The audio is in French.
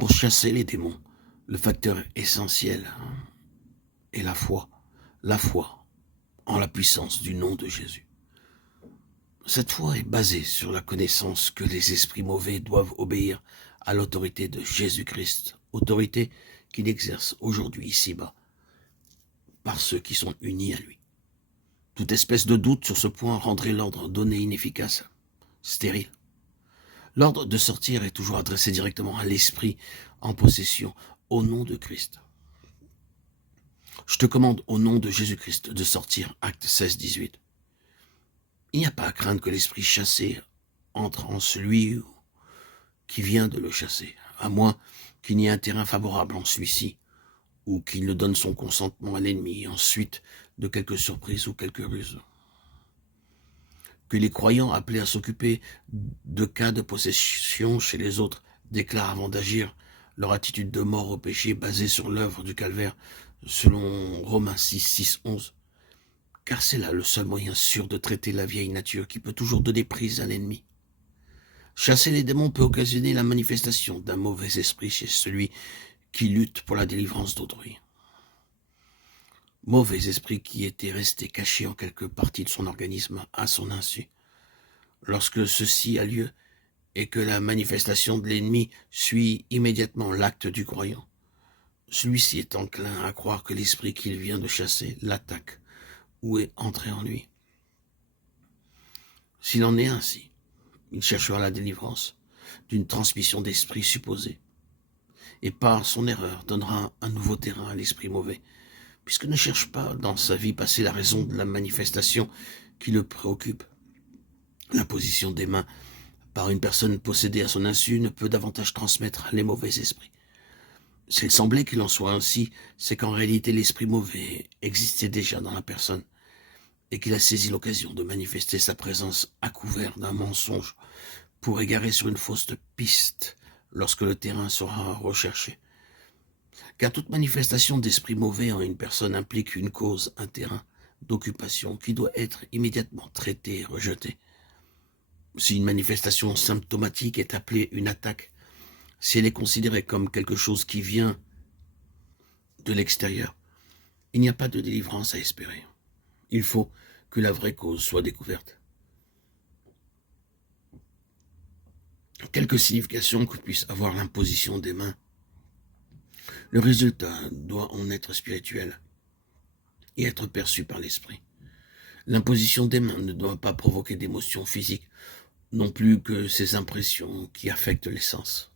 Pour chasser les démons, le facteur essentiel est la foi. La foi en la puissance du nom de Jésus. Cette foi est basée sur la connaissance que les esprits mauvais doivent obéir à l'autorité de Jésus-Christ, autorité qu'il exerce aujourd'hui ici-bas par ceux qui sont unis à lui. Toute espèce de doute sur ce point rendrait l'ordre donné inefficace, stérile. L'ordre de sortir est toujours adressé directement à l'esprit en possession, au nom de Christ. Je te commande au nom de Jésus-Christ de sortir, acte 16, 18. Il n'y a pas à craindre que l'esprit chassé entre en celui qui vient de le chasser, à moins qu'il n'y ait un terrain favorable en celui-ci, ou qu'il ne donne son consentement à l'ennemi ensuite de quelque surprise ou quelque ruse. Que les croyants appelés à s'occuper de cas de possession chez les autres déclarent avant d'agir leur attitude de mort au péché basée sur l'œuvre du calvaire, selon Romains 6, 6, 11. Car c'est là le seul moyen sûr de traiter la vieille nature qui peut toujours donner prise à l'ennemi. Chasser les démons peut occasionner la manifestation d'un mauvais esprit chez celui qui lutte pour la délivrance d'autrui. Mauvais esprit qui était resté caché en quelque partie de son organisme à son insu. Lorsque ceci a lieu et que la manifestation de l'ennemi suit immédiatement l'acte du croyant, celui-ci est enclin à croire que l'esprit qu'il vient de chasser l'attaque ou est entré en lui. S'il en est ainsi, il cherchera la délivrance d'une transmission d'esprit supposée et par son erreur donnera un nouveau terrain à l'esprit mauvais, puisqu'il ne cherche pas dans sa vie passée la raison de la manifestation qui le préoccupe. L'imposition des mains par une personne possédée à son insu ne peut davantage transmettre les mauvais esprits. S'il semblait qu'il en soit ainsi, c'est qu'en réalité l'esprit mauvais existait déjà dans la personne et qu'il a saisi l'occasion de manifester sa présence à couvert d'un mensonge pour égarer sur une fausse piste lorsque le terrain sera recherché. Car toute manifestation d'esprit mauvais en une personne implique une cause, un terrain d'occupation qui doit être immédiatement traité et rejeté. Si une manifestation symptomatique est appelée une attaque, si elle est considérée comme quelque chose qui vient de l'extérieur, il n'y a pas de délivrance à espérer. Il faut que la vraie cause soit découverte. Quelque signification que puisse avoir l'imposition des mains, le résultat doit en être spirituel et être perçu par l'esprit. L'imposition des mains ne doit pas provoquer d'émotions physiques, non plus que ces impressions qui affectent les sens.